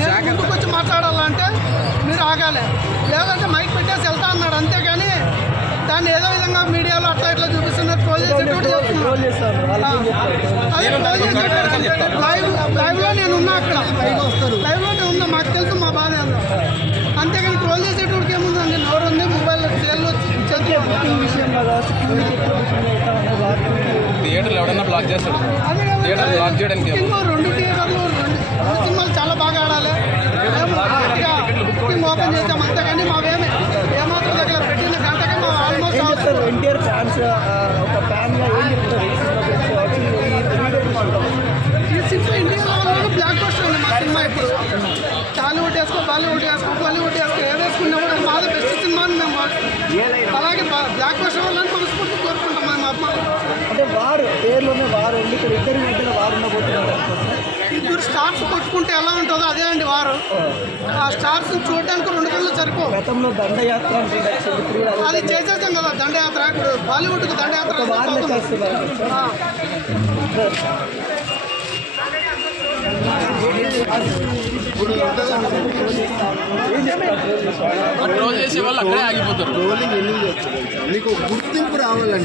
నేను ముందుకు వచ్చి మాట్లాడాలంటే మీరు ఆగాలి, లేదంటే మైక్ పెట్టేసి వెళ్తా అన్నాడు. అంతేగాని దాన్ని ఏదో విధంగా మీడియాలో అట్లా ఇట్లా చూపిస్తున్నారు, ట్రోల్ చేసేటట్టు చెప్తున్నారు. లైవ్లో నేను ఉన్నా, అక్కడ లైవ్లో నేను ఉన్నా, మాకు తెలుసు మా బాధ ఏందో. అంతేగాని ట్రోల్ చేసేటోడికి ఏముందండి, నోరు ఉంది, మొబైల్ చేతిలో థియేటర్లు ఎవడన్నా బ్లాక్ చేస్తాడు. థియేటర్ బ్లాక్ చేయడానికి రెండు సినిమాలు చాలా బాగా ఆడాలి. బుకింగ్ ఓపెన్ చేసాం అంతేగాని మావేమి ఏమాత్రం దగ్గర పెట్టిన గంటకే మా ఆల్మోస్ట్ ఎన్టీఆర్ ఫ్యాన్స్ ఒక ఫ్యాన్గా ఏం చెప్తారు ఈ సినిమా ఇండియాలో బ్లాక్ బస్టర్ ఉంది. మా సినిమా ఇప్పుడు టాలీవుడ్ వేసుకో, బాలీవుడ్ వేసుకో, బాలీవుడ్ వేసుకో, ఏ వేసుకున్నా కూడా మాది బెస్ట్ సినిమా అని మేము అలాగే బ్లాక్ బస్టర్ వాళ్ళని మనస్ఫూర్తి కోరుకుంటాం మేము అభిమానులు. అంటే వారు పేర్లోనే వారు ఉంది, ఇక్కడ ఇద్దరి మధ్యలో వారు ఉండబోతున్నారు. ఇద్దరు స్టార్స్ కొట్టుకుంటే ఎలా ఉంటుందో అదే అండి వారు. ఆ స్టార్స్ చూడడానికి 2 గంటలు సరిపో. గతంలో దండయాత్ర అది చేసేసాం కదా దండయాత్ర. ఇప్పుడు బాలీవుడ్కి దండయాత్ర ట్రోల్ చేసే వాళ్ళు అక్కడే ఆగిపోతారు. ట్రోలింగ్ ఎందుకు చేస్తారు? మీకు గుర్తింపు రావాలంటే